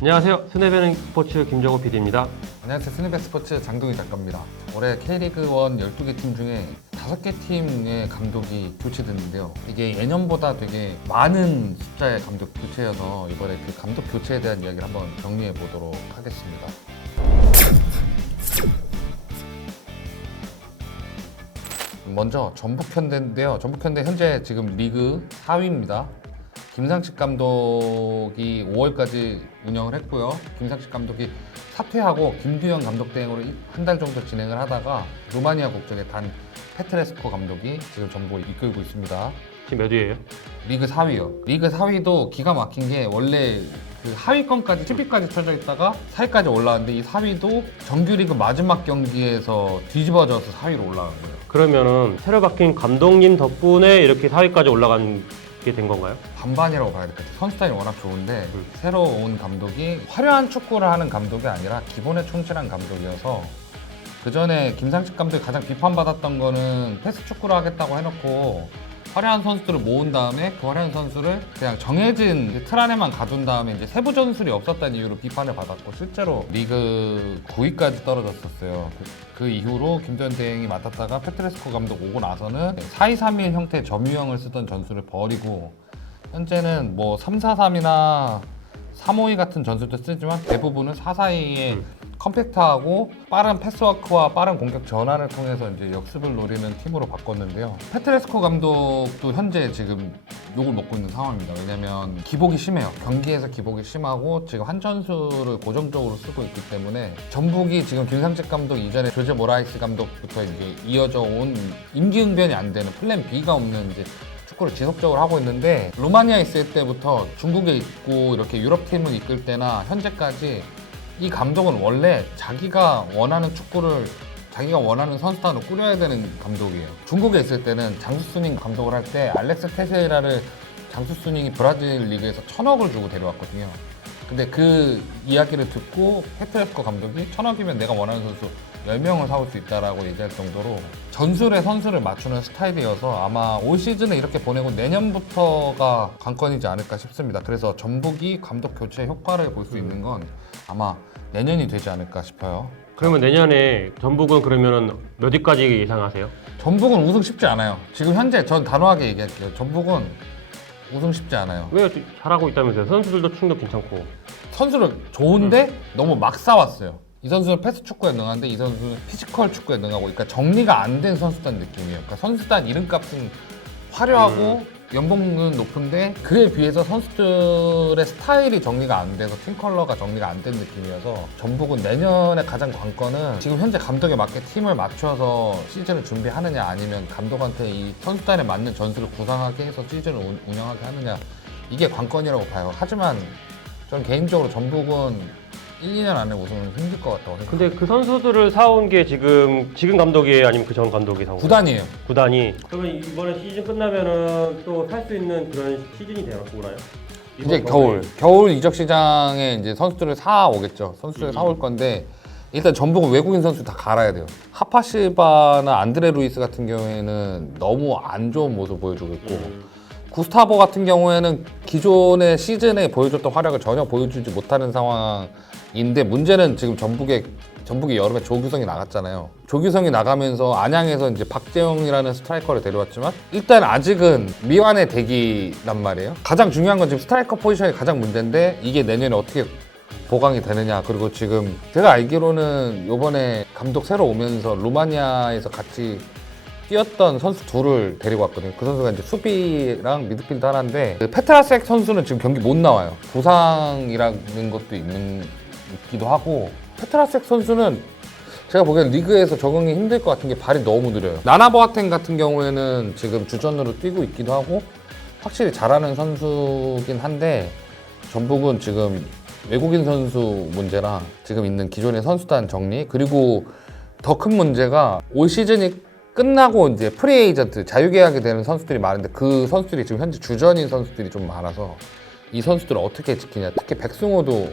안녕하세요. 스네베는 스포츠 김정호 PD입니다. 안녕하세요. 스니백 스포츠 장동희 작가입니다. 올해 K리그 1 12개 팀 중에 5개 팀의 감독이 교체됐는데요. 이게 예년보다 되게 많은 숫자의 감독 교체여서 이번에 그 감독 교체에 대한 이야기를 한번 정리해 보도록 하겠습니다. 먼저 전북현대인데요. 전북현대 현재 지금 리그 4위입니다. 김상식 감독이 5월까지 운영을 했고요. 김상식 감독이 사퇴하고 김두현 감독 대행으로 한 달 정도 진행을 하다가 루마니아 국적의 단 페트레스코 감독이 지금 전북을 이끌고 있습니다. 지금 몇 위예요? 리그 4위요. 리그 4위도 기가 막힌 게 원래 그 하위권까지 10위까지 쳐져 있다가 4위까지 올라왔는데 이 4위도 정규리그 마지막 경기에서 뒤집어져서 4위로 올라간 거예요. 그러면은 새로 바뀐 감독님 덕분에 이렇게 4위까지 올라간 게 된 건가요? 반반이라고 봐야 될 것 같아요. 선수단이 워낙 좋은데 새로 온 감독이 화려한 축구를 하는 감독이 아니라 기본에 충실한 감독이어서 그 전에 김상식 감독이 가장 비판받았던 거는 패스 축구를 하겠다고 해놓고 화려한 선수들을 모은 다음에 그 화려한 선수를 그냥 정해진 틀 안에만 가둔 다음에 이제 세부 전술이 없었다는 이유로 비판을 받았고 실제로 리그 9위까지 떨어졌었어요. 그 이후로 김두현 대행이 맡았다가 페트레스코 감독 오고 나서는 4-2-3-1 형태의 점유형을 쓰던 전술을 버리고 현재는 뭐 3-4-3이나 3-5-2 같은 전술도 쓰지만 대부분은 4-4-2에 컴팩트하고 빠른 패스워크와 빠른 공격 전환을 통해서 이제 역습을 노리는 팀으로 바꿨는데요. 페트레스코 감독도 현재 지금 욕을 먹고 있는 상황입니다. 왜냐면 기복이 심해요. 경기에서 기복이 심하고 지금 한 전술을 고정적으로 쓰고 있기 때문에 전북이 지금 김상식 감독 이전에 조제 모라이스 감독부터 이제 이어져 온 임기응변이 안 되는 플랜 B가 없는 이제 축구를 지속적으로 하고 있는데 루마니아에 있을 때부터 중국에 있고 이렇게 유럽팀을 이끌 때나 현재까지 이 감독은 원래 자기가 원하는 축구를 자기가 원하는 선수단으로 꾸려야 되는 감독이에요. 중국에 있을 때는 장수스닝 감독을 할 때 알렉스 테세이라를 장수스닝이 브라질 리그에서 1,000억을 주고 데려왔거든요. 근데 그 이야기를 듣고 페트레스코 감독이 1,000억이면 내가 원하는 선수 10명을 사올 수 있다라고 얘기할 정도로 전술에 선수를 맞추는 스타일이어서 아마 올 시즌에 이렇게 보내고 내년부터가 관건이지 않을까 싶습니다. 그래서 전북이 감독 교체 효과를 볼 수 있는 건 아마 내년이 되지 않을까 싶어요. 그러면 내년에 전북은 그러면은 몇 위까지 예상하세요? 전북은 우승 쉽지 않아요. 지금 현재 전 단호하게 얘기할게요. 전북은 우승 쉽지 않아요. 왜 잘하고 있다면서요? 선수들도 충도 괜찮고. 선수를 좋은데 너무 막 쌓았어요. 이 선수는 패스 축구에 능한데 이 선수는 피지컬 축구에 능하고 그러니까 정리가 안 된 선수단 느낌이에요. 그러니까 선수단 이름값은 화려하고 연봉은 높은데 그에 비해서 선수들의 스타일이 정리가 안 돼서 팀 컬러가 정리가 안 된 느낌이어서 전북은 내년에 가장 관건은 지금 현재 감독에 맞게 팀을 맞춰서 시즌을 준비하느냐 아니면 감독한테 이 선수단에 맞는 전술을 구상하게 해서 시즌을 운영하게 하느냐 이게 관건이라고 봐요. 하지만 저는 개인적으로 전북은 1-2년 안에 우승은 힘들 것 같다고 생각해요. 근데 그 선수들을 사온 게 지금 감독이에요? 아니면 그 전 감독이 사온 거예요? 구단이에요. 구단이. 그러면 이번에 시즌 끝나면은 또 살 수 있는 그런 시즌이 오나요? 이제 겨울 이적 시장에 이제 선수들을 사오겠죠. 선수들을 사올 건데 일단 전북은 외국인 선수 다 갈아야 돼요. 하파시바나 안드레 루이스 같은 경우에는 너무 안 좋은 모습 보여주고 있고 구스타보 같은 경우에는 기존의 시즌에 보여줬던 활약을 전혀 보여주지 못하는 상황인데 문제는 지금 전북이 여름에 조규성이 나갔잖아요. 조규성이 나가면서 안양에서 이제 박재영이라는 스트라이커를 데려왔지만 일단 아직은 미완의 대기란 말이에요. 가장 중요한 건 지금 스트라이커 포지션이 가장 문제인데 이게 내년에 어떻게 보강이 되느냐. 그리고 지금 제가 알기로는 이번에 감독 새로 오면서 루마니아에서 같이 뛰었던 선수 둘을 데리고 왔거든요. 그 선수가 이제 수비랑 미드필드 하나인데 그 페트라섹 선수는 지금 경기 못 나와요. 부상이라는 것도 있기도 하고 페트라섹 선수는 제가 보기엔 리그에서 적응이 힘들 것 같은 게 발이 너무 느려요. 나나보아텐 같은 경우에는 지금 주전으로 뛰고 있기도 하고 확실히 잘하는 선수긴 한데 전북은 지금 외국인 선수 문제랑 지금 있는 기존의 선수단 정리 그리고 더 큰 문제가 올 시즌이 끝나고 이제 프리에이전트 자유계약이 되는 선수들이 많은데 그 선수들이 지금 현재 주전인 선수들이 좀 많아서 이 선수들을 어떻게 지키냐. 특히 백승호도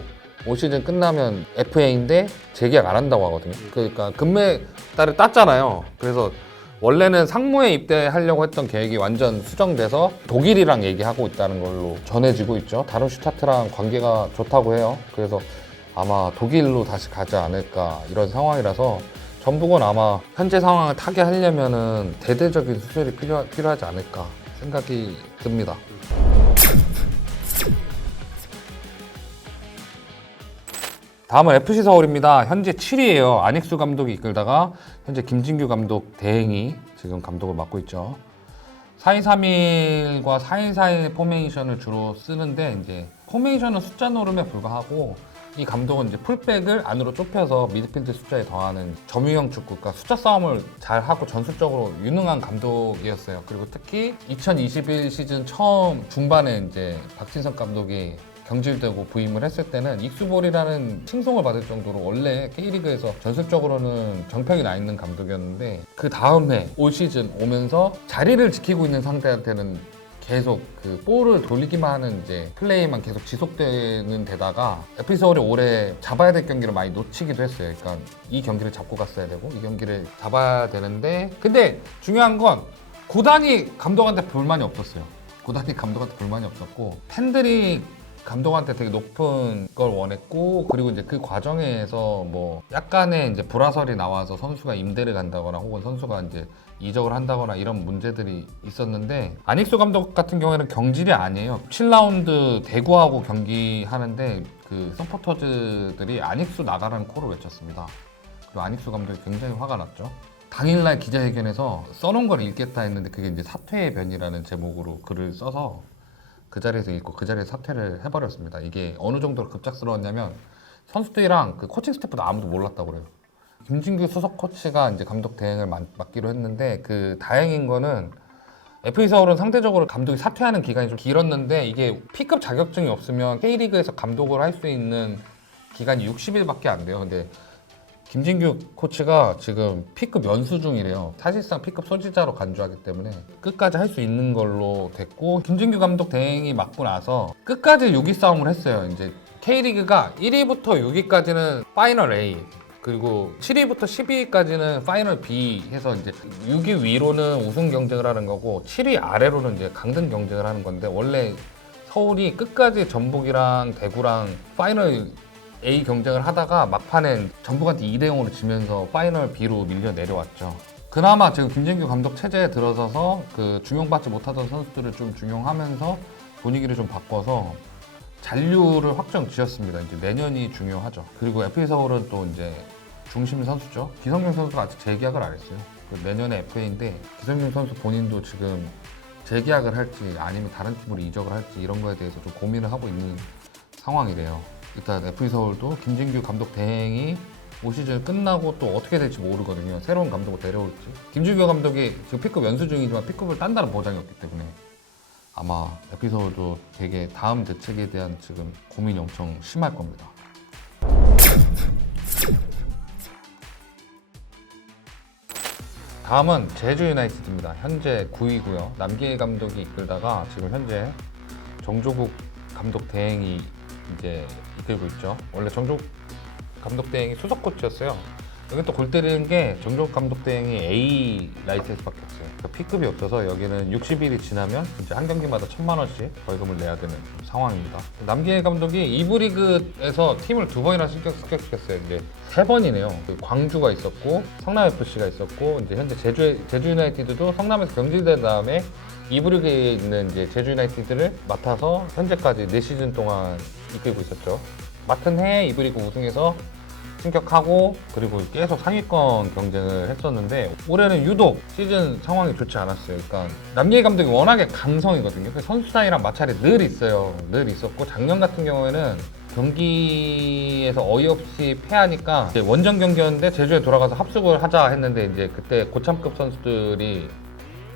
올 시즌 끝나면 FA인데 재계약 안 한다고 하거든요. 그러니까 금메달을 땄잖아요. 그래서 원래는 상무에 입대하려고 했던 계획이 완전 수정돼서 독일이랑 얘기하고 있다는 걸로 전해지고 있죠. 다름슈타트랑 관계가 좋다고 해요. 그래서 아마 독일로 다시 가지 않을까 이런 상황이라서 전북은 아마 현재 상황을 타개하려면은 대대적인 수술이 필요하지 않을까 생각이 듭니다. 다음은 FC 서울입니다. 현재 7위예요. 안익수 감독이 이끌다가 현재 김진규 감독 대행이 지금 감독을 맡고 있죠. 4-2-3-1과 4-1-4-1 포메이션을 주로 쓰는데 이제 포메이션은 숫자 노름에 불과하고 이 감독은 이제 풀백을 안으로 좁혀서 미드필드 숫자에 더하는 점유형 축구, 그러니까 숫자 싸움을 잘 하고 전술적으로 유능한 감독이었어요. 그리고 특히 2021 시즌 처음 중반에 이제 박진석 감독이 경질되고 부임을 했을 때는 익수볼이라는 칭송을 받을 정도로 원래 K리그에서 전술적으로는 정평이 나 있는 감독이었는데 그 다음 해 올 시즌 오면서 자리를 지키고 있는 상대한테는 계속 그 볼을 돌리기만 하는 이제 플레이만 계속 지속되는 데다가 FC 서울이 올해 잡아야 될 경기를 많이 놓치기도 했어요. 그러니까 이 경기를 잡고 갔어야 되고 이 경기를 잡아야 되는데 근데 중요한 건 구단이 감독한테 불만이 없었어요. 구단이 감독한테 불만이 없었고 팬들이 감독한테 되게 높은 걸 원했고 그리고 이제 그 과정에서 뭐 약간의 이제 불화설이 나와서 선수가 임대를 간다거나 혹은 선수가 이제 이적을 한다거나 이런 문제들이 있었는데 안익수 감독 같은 경우에는 경질이 아니에요. 7라운드 대구하고 경기하는데 그 서포터즈들이 안익수 나가라는 콜을 외쳤습니다. 그리고 안익수 감독이 굉장히 화가 났죠. 당일날 기자회견에서 써놓은 걸 읽겠다 했는데 그게 이제 사퇴의 변이라는 제목으로 글을 써서 그 자리에서 읽고 그 자리에서 사퇴를 해버렸습니다. 이게 어느 정도로 급작스러웠냐면 선수들이랑 그 코칭 스태프도 아무도 몰랐다고 그래요. 김진규 수석 코치가 이제 감독 대행을 맡기로 했는데 그 다행인 거는 FC 서울은 상대적으로 감독이 사퇴하는 기간이 좀 길었는데 이게 P급 자격증이 없으면 K리그에서 감독을 할 수 있는 기간이 60일밖에 안 돼요. 근데 김진규 코치가 지금 P급 연수 중이래요. 사실상 P급 소지자로 간주하기 때문에 끝까지 할 수 있는 걸로 됐고 김진규 감독 대행이 맡고 나서 끝까지 6위 싸움을 했어요. 이제 K리그가 1위부터 6위까지는 파이널 A 그리고 7위부터 12위까지는 파이널 B 해서 이제 6위 위로는 우승 경쟁을 하는 거고 7위 아래로는 이제 강등 경쟁을 하는 건데 원래 서울이 끝까지 전북이랑 대구랑 파이널 A 경쟁을 하다가 막판엔 전북한테 2대0으로 지면서 파이널 B로 밀려 내려왔죠. 그나마 지금 김진규 감독 체제에 들어서서 그 중용받지 못하던 선수들을 좀 중용하면서 분위기를 좀 바꿔서 잔류를 확정 지었습니다. 이제 내년이 중요하죠. 그리고 FC 서울은 또 이제 중심 선수죠. 기성용 선수가 아직 재계약을 안 했어요. 내년에 FA인데 기성용 선수 본인도 지금 재계약을 할지 아니면 다른 팀으로 이적을 할지 이런 거에 대해서 좀 고민을 하고 있는 상황이래요. 일단 FC 서울도 김진규 감독 대행이 올 시즌 끝나고 또 어떻게 될지 모르거든요. 새로운 감독을 데려올지. 김진규 감독이 지금 P급 연수 중이지만 P급을 딴다는 보장이 없기 때문에 아마 FC 서울도 되게 다음 대책에 대한 지금 고민이 엄청 심할 겁니다. 다음은 제주 유나이티드입니다. 현재 9위고요. 남기일 감독이 이끌다가 지금 현재 정조국 감독 대행이 이제 이끌고 있죠. 원래 정조국 감독 대행이 수석 코치였어요. 여기 또 골 때리는 게 정조국 감독 대행이 A 라이센스밖에 없어요. 그러니까 P급이 없어서 여기는 60일이 지나면 이제 한 경기마다 1,000만 원씩 벌금을 내야 되는 상황입니다. 남기일 감독이 2부 리그에서 팀을 2번이나 습격시켰어요. 이제 3번이네요. 그 광주가 있었고 성남 FC가 있었고 이제 현재 제주 유나이티드도 성남에서 경질된 다음에 2부 리그에 있는 이제 제주 유나이티드를 맡아서 현재까지 4시즌 동안 이끌고 있었죠. 맡은 해에 2부 리그 우승해서 승격하고 그리고 계속 상위권 경쟁을 했었는데 올해는 유독 시즌 상황이 좋지 않았어요. 그러니까 남기일 감독이 워낙에 강성이거든요. 선수 사이랑 마찰이 늘 있어요. 늘 있었고 작년 같은 경우에는 경기에서 어이없이 패하니까 이제 원정 경기였는데 제주에 돌아가서 합숙을 하자 했는데 이제 그때 고참급 선수들이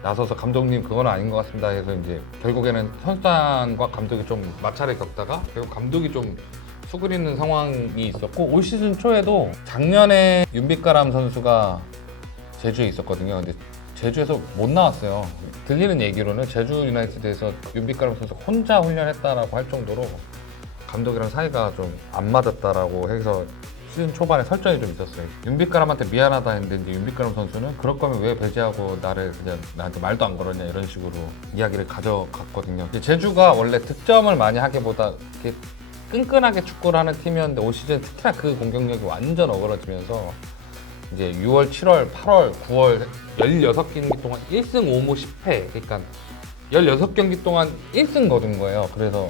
나서서 감독님 그건 아닌 것 같습니다 해서 이제 결국에는 선수단과 감독이 좀 마찰을 겪다가 결국 감독이 좀 수그리는 상황이 있었고 올 시즌 초에도 작년에 윤빛가람 선수가 제주에 있었거든요. 근데 제주에서 못 나왔어요. 들리는 얘기로는 제주 유나이티드에서 윤빛가람 선수 혼자 훈련했다라고 할 정도로 감독이랑 사이가 좀 안 맞았다라고 해서 시즌 초반에 설전이 좀 있었어요. 윤빛가람한테 미안하다 했는데 이제 윤빛가람 선수는 그럴 거면 왜 배제하고 나를 그냥 나한테 말도 안 걸었냐 이런 식으로 이야기를 가져갔거든요. 이제 제주가 원래 득점을 많이 하기보다 이렇게 끈끈하게 축구를 하는 팀이었는데 올 시즌 특히나 그 공격력이 완전 어그러지면서 이제 6월, 7월, 8월, 9월 16경기 동안 1승 5무 10패 그러니까 16경기 동안 1승 거둔 거예요. 그래서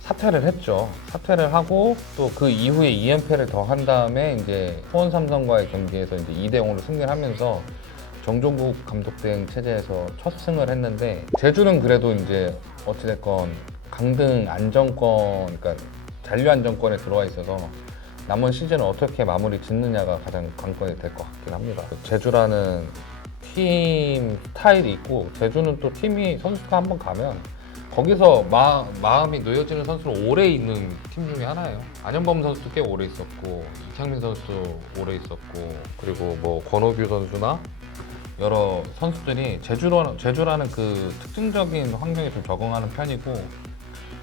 사퇴를 했죠. 사퇴를 하고 또 그 이후에 2연패를 더 한 다음에 이제 수원 삼성과의 경기에서 이제 2대0으로 승리를 하면서 정종국 감독 대행 체제에서 첫 승을 했는데 제주는 그래도 이제 어찌됐건 강등 안정권, 그러니까 잔류 안정권에 들어와 있어서 남은 시즌을 어떻게 마무리 짓느냐가 가장 관건이 될 것 같긴 합니다. 제주라는 팀 스타일이 있고 제주는 또 팀이 선수가 한번 가면 거기서 마음이 놓여지는 선수는 오래 있는 팀 중에 하나예요. 안현범 선수도 꽤 오래 있었고 이창민 선수도 오래 있었고 그리고 뭐 권호규 선수나 여러 선수들이 제주라는 그 특징적인 환경에 좀 적응하는 편이고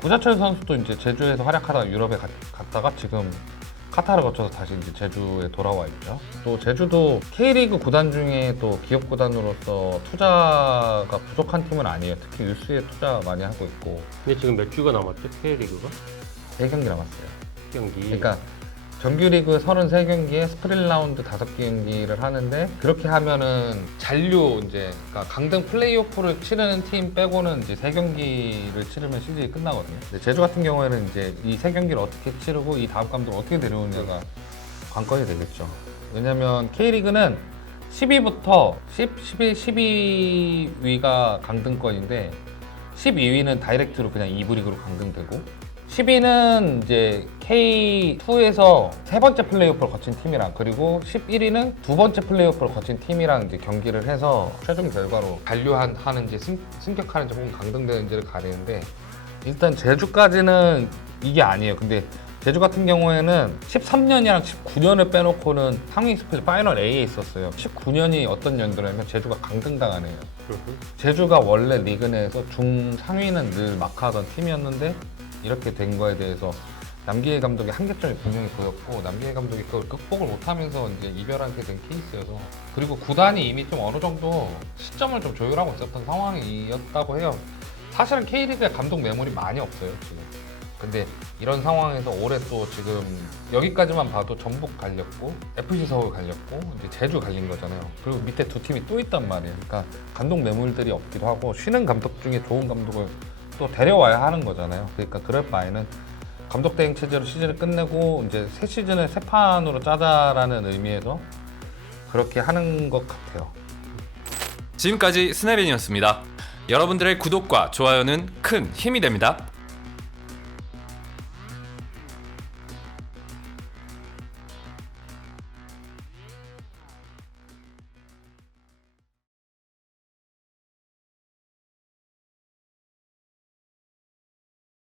구자철 선수도 이제 제주에서 활약하다가 유럽에 갔다가 지금 카타르 거쳐서 다시 이제 제주에 돌아와 있죠. 또 제주도 K리그 구단 중에 또 기업 구단으로서 투자가 부족한 팀은 아니에요. 특히 유스에 투자 많이 하고 있고. 근데 지금 몇 주가 남았죠? K리그가? 3경기 남았어요. 경기. 그러니까 정규리그 33경기에 스프링 라운드 5경기를 하는데 그렇게 하면은 잔류 이제 그러니까 강등 플레이오프를 치르는 팀 빼고는 이제 3경기를 치르면 시즌이 끝나거든요. 근데 제주 같은 경우에는 이제 이 3경기를 어떻게 치르고 이 다음 감독을 어떻게 데려오느냐가 관건이 되겠죠. 왜냐면 K리그는 10위부터 12위가 강등권인데 12위는 다이렉트로 그냥 2부 리그로 강등되고 10위는 이제 K2에서 세 번째 플레이오프를 거친 팀이랑 그리고 11위는 두 번째 플레이오프를 거친 팀이랑 이제 경기를 해서 최종 결과로 잔류하는지 승격하는지 혹은 강등되는지를 가리는데 일단 제주까지는 이게 아니에요. 근데 제주 같은 경우에는 13년이랑 19년을 빼놓고는 상위 스플릿 파이널 A에 있었어요. 19년이 어떤 연도냐면 제주가 강등당한 해요. 제주가 원래 리그 내에서 중상위는 늘 마크하던 팀이었는데 이렇게 된 거에 대해서 남기혜 감독의 한계점이 분명히 보였고 남기혜 감독이 그걸 극복을 못하면서 이제 이별하게 된 케이스여서 그리고 구단이 이미 좀 어느 정도 시점을 좀 조율하고 있었던 상황이었다고 해요. 사실은 K리그에 감독 매물이 많이 없어요 지금. 근데 이런 상황에서 올해 또 지금 여기까지만 봐도 전북 갈렸고 FC 서울 갈렸고 이제 제주 갈린 거잖아요. 그리고 밑에 두 팀이 또 있단 말이에요. 그러니까 감독 매물들이 없기도 하고 쉬는 감독 중에 좋은 감독을 또 데려와야 하는 거잖아요. 그러니까 그럴 바에는 감독 대행 체제로 시즌을 끝내고 이제 새 시즌을 새 판으로 짜자라는 의미에서 그렇게 하는 것 같아요. 지금까지 스네빈이었습니다. 여러분들의 구독과 좋아요는 큰 힘이 됩니다.